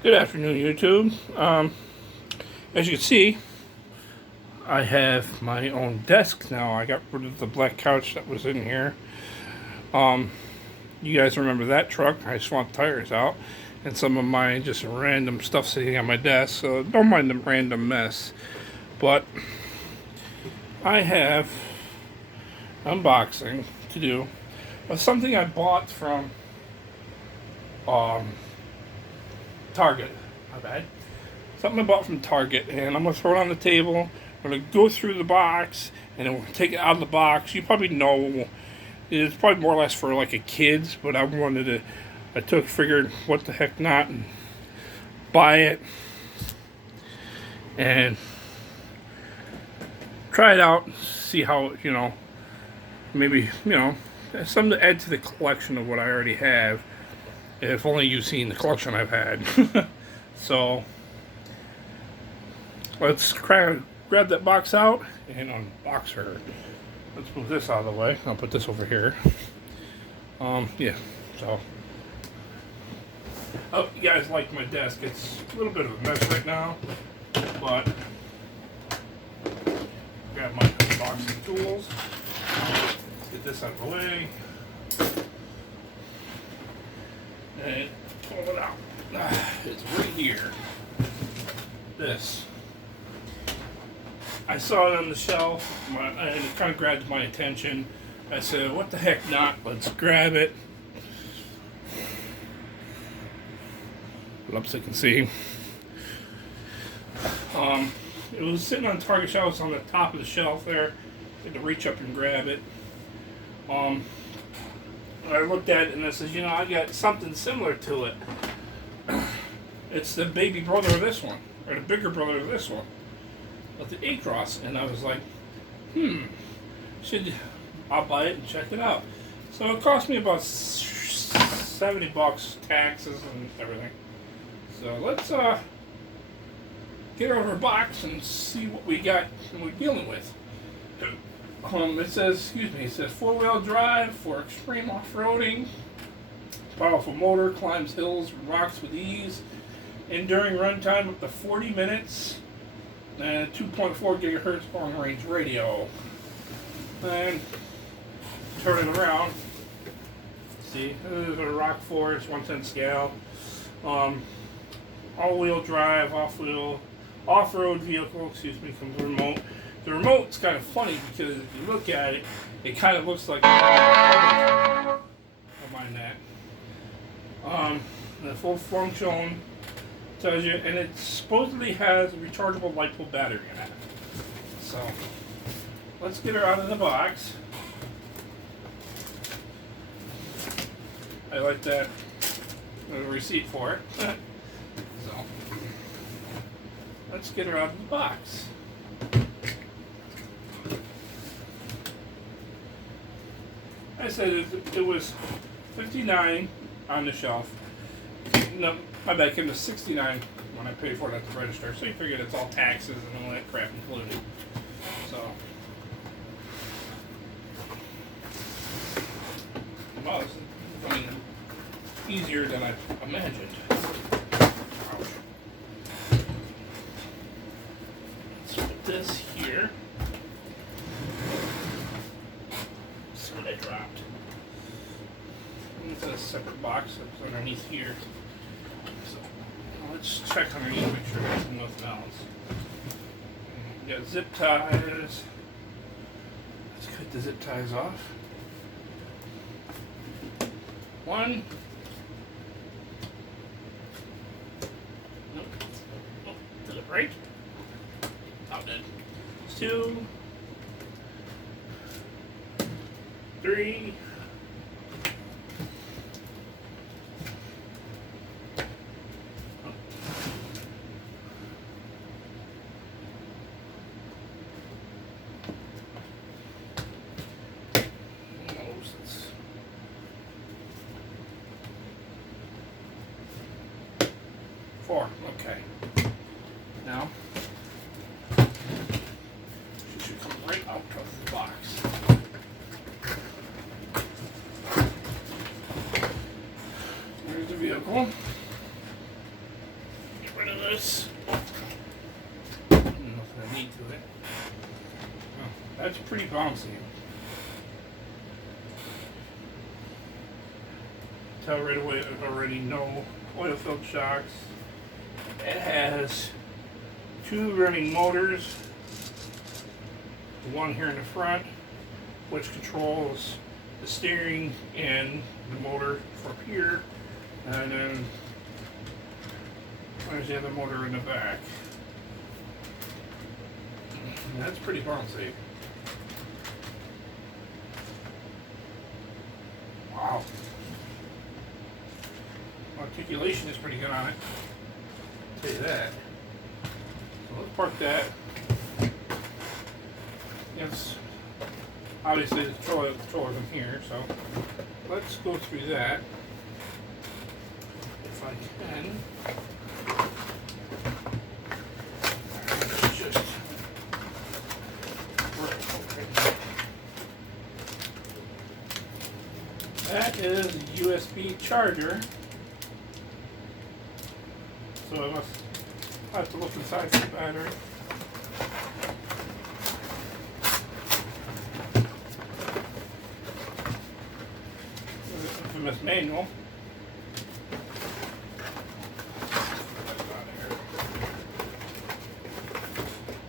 Good afternoon, YouTube. As you can see, I have my own desk now. I got rid of the black couch that was in here. Um, you guys remember that truck? I swapped tires out, and some of my just random stuff sitting on my desk. So don't mind the random mess. But I have unboxing to do of something I bought from um, Target. My bad. Something I bought from Target, and I'm gonna throw it on the table. I'm gonna go through the box, and then we'll take it out of the box. You probably know it's probably more or less for like a kids, but I figured what the heck not, and buy it and try it out, see how maybe something to add to the collection of what I already have. If only you've seen the collection I've had. So let's grab that box out and unbox her. Let's move this out of the way. I'll put this over here. Yeah. So, oh, you guys like my desk? It's a little bit of a mess right now, but grab my unboxing tools. Get this out of the way and pull it out. It's right here. This. I saw it on the shelf, and it kind of grabbed my attention. I said, what the heck not? Let's grab it. Up so you can see. It was sitting on Target shelves on the top of the shelf there. I had to reach up and grab it. I looked at it and I said, I got something similar to it. It's the baby brother of this one, or the bigger brother of this one, with the A-Cross. And I was like, I'll buy it and check it out. So it cost me about $70, taxes and everything. So let's get out of our box and see what we got and we're dealing with. It says 4-wheel drive for extreme off-roading. Powerful motor, climbs hills, rocks with ease. Enduring runtime up to 40 minutes. And 2.4 gigahertz long-range radio. And turn it around. See, this is a Rock Force 110 scale. All-wheel drive, off-road vehicle. Comes with a remote. The remote's kind of funny because if you look at it, it kind of looks like. Don't mind that. The full function tells you, and it supposedly has a rechargeable LiPo battery in it. So let's get her out of the box. I like that. There's a receipt for it. So let's get her out of the box. I said it was $59 on the shelf. No, my bad, it came to $69 when I paid for it at the register. So you figured it's all taxes and all that crap included. So, wow, this is funny, easier than I imagined. Ouch. Let's put this here. Let's see what I dropped. It's a separate box that's underneath here. So let's check underneath, make sure there's nothing else. We got zip ties. Let's cut the zip ties off. One. Nope. Oh, did it break? Oh, it did. 2. 3. Four. Okay. Now, she should come right out of the box. There's the vehicle. this. Nothing I need to it. Oh, that's pretty bouncy. Tell right away already no oil-filled shocks. It has 2 running motors. One here in the front, which controls the steering and the motor from here, and then there's the other motor in the back. And that's pretty bouncy. Wow. Articulation is pretty good on it. I'll tell you that. So let's park that. Yes, obviously the controller's in here, so let's go through that if I can. Just okay. That is a USB charger, so I must have to look inside for the battery. Infamous manual.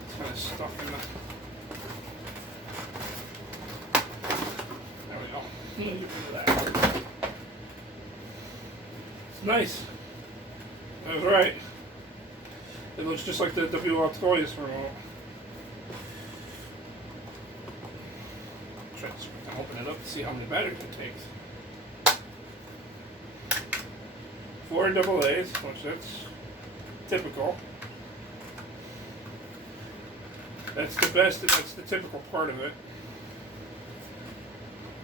It's kind of stuck in the. There we go. Get rid of that. It's nice. I was right. It looks just like the WL Toys remote. Try to open it up to see how many batteries it takes. 4 AA's, which that's typical. That's the best, and that's the typical part of it.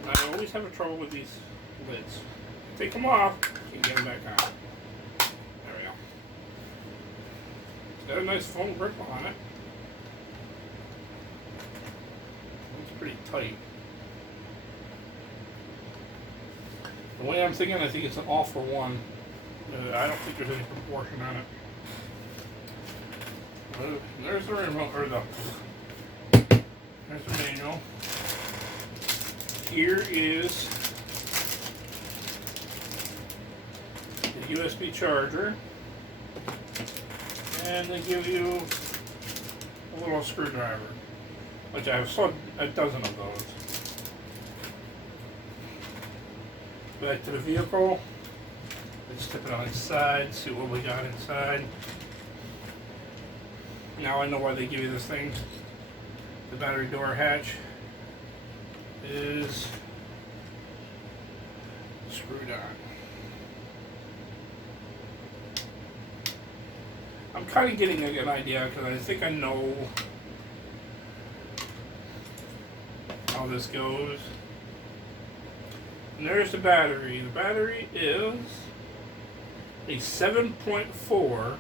I always have trouble with these lids. Take them off, you can get them back on. There we go. It's got a nice foam grip on it. It's pretty tight. The way I'm thinking, I think it's an all for one. I don't think there's any proportion on it. There's the remote, or there's the manual. Here is the USB charger, and they give you a little screwdriver, which I have sold a dozen of those. Back to the vehicle. Let's tip it on its side, see what we got inside. Now I know why they give you this thing. The battery door hatch is screwed on. I'm kind of getting an idea because I think I know how this goes. And there's the battery. The battery is a 7.4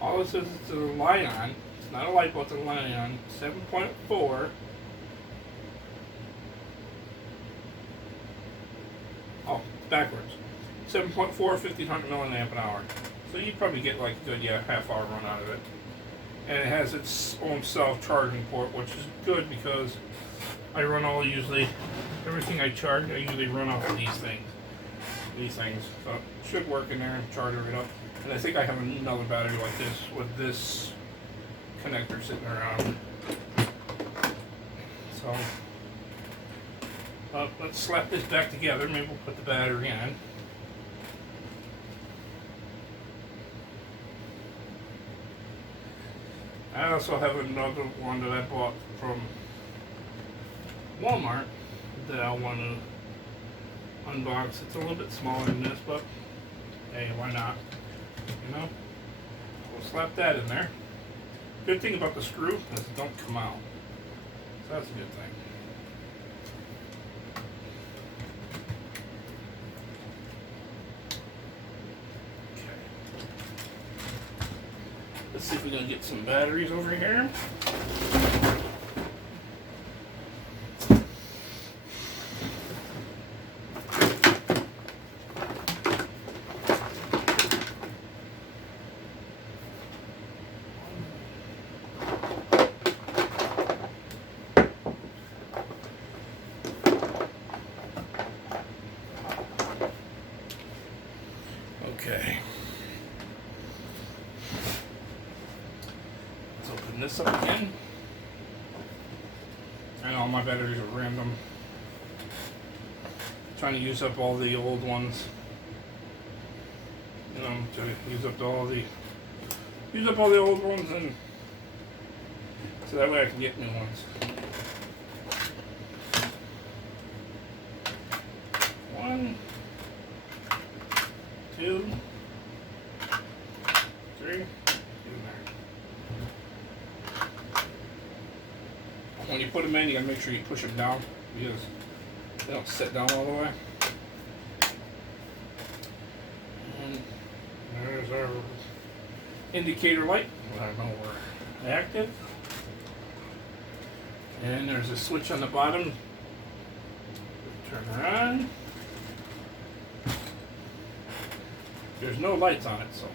all it says is a Lion. It's not a LiPo, it's a Lion. 7.4. Oh, backwards. 7.4, 1500 milliamp an hour. So you probably get like a good half hour run out of it. And it has its own self-charging port, which is good because I run everything I charge, I usually run off of these things. So it should work in there and charge it right up. And I think I have another battery like this with this connector sitting around. So let's slap this back together. Maybe we'll put the battery in. I also have another one that I bought from Walmart that I want to unbox. It's a little bit smaller than this, but hey, why not? You know? We'll slap that in there. Good thing about the screw is it don't come out. So that's a good thing. Let's see if we're going to get some batteries over here. this up again. I know my batteries are random. Trying to use up all the old ones. You know, to use up all the old ones, and so that way I can get new ones. 1, 2, 3. When you put them in, you gotta make sure you push them down because they don't sit down all the way. And there's our indicator light. I know we're active. And there's a switch on the bottom. Turn her on. There's no lights on it, so.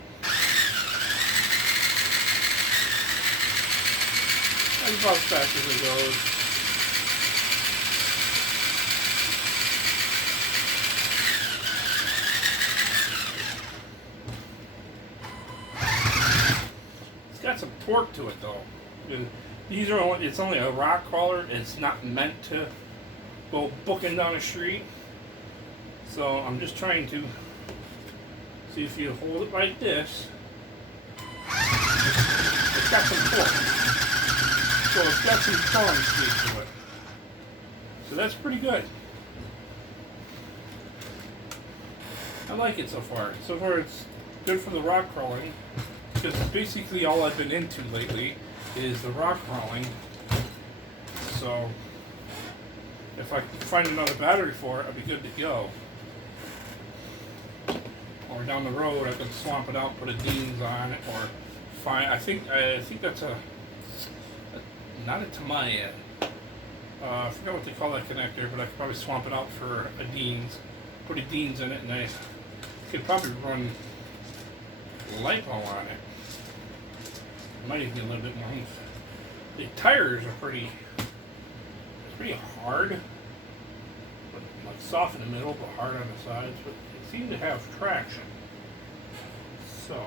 That's about as fast as it goes. It's got some torque to it though. It's only a rock crawler. It's not meant to go booking down a street. So I'm just trying to see if you hold it like this. It's got some torque. So it's got some towing speed to it. So that's pretty good. I like it so far. So far it's good for the rock crawling. Because basically all I've been into lately is the rock crawling. So if I can find another battery for it, I'd be good to go. Or down the road I could swamp it out, put a Dean's on it, or find I think that's not a Tamiya. I forgot what they call that connector, but I could probably swamp it out for a Dean's. Put a Dean's in it, and I could probably run LiPo on it. Might even be a little bit more. The tires are pretty hard, but like soft in the middle, but hard on the sides. But they seem to have traction. So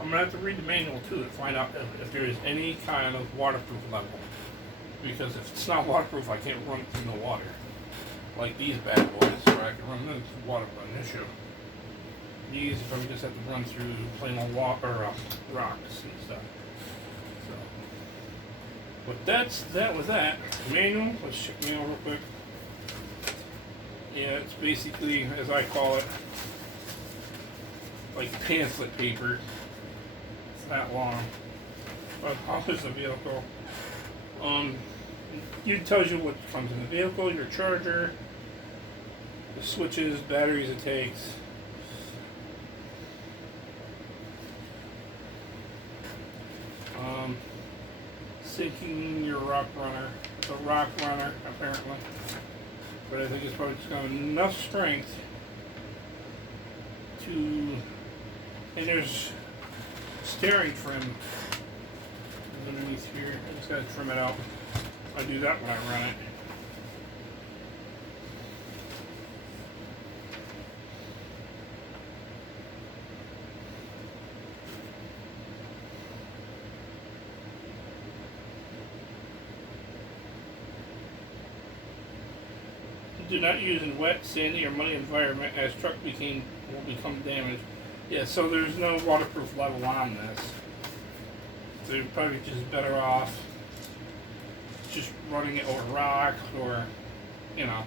I'm gonna have to read the manual too to find out if there is any kind of waterproof level. Because if it's not waterproof, I can't run it through no water. Like these bad boys, where I can run them through water without an issue. These, if I just have to run through plain old water or rocks and stuff. So, but that was that manual. Let's check the manual real quick. Yeah, it's basically, as I call it, like pamphlet paper. It's that long. But how is the vehicle? It tells you what comes in the vehicle, your charger, the switches, batteries it takes. Sinking your rock runner. It's a rock runner, apparently. But I think it's probably just got enough strength to. And there's steering trim underneath here. I just gotta trim it out. I do that when I run it. Do not use in wet, sandy, or muddy environment as truck will become damaged. Yeah, so there's no waterproof level on this. So you're probably just better off just running it over rock or, you know.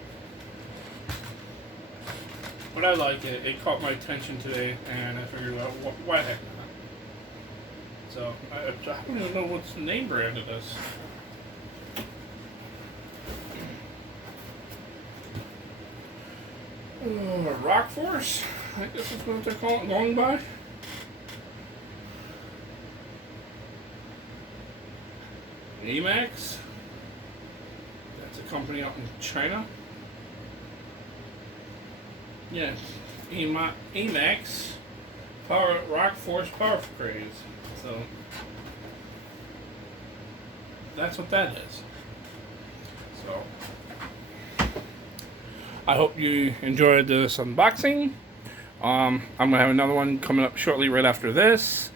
But I like it. It caught my attention today, and I figured out why the heck not. So I don't even know what's the name brand of this. Rock Force, I guess that's what they're going by. Amax, that's a company out in China. Yeah, Amax, Rock Force power cranes. So that's what that is. So I hope you enjoyed this unboxing. I'm going to have another one coming up shortly right after this.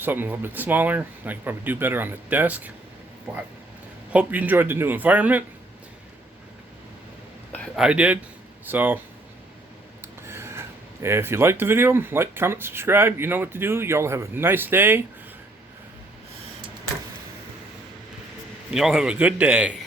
something a little bit smaller. I could probably do better on the desk. But hope you enjoyed the new environment. I did. So if you liked the video, like, comment, subscribe. You know what to do. Y'all have a nice day. Y'all have a good day.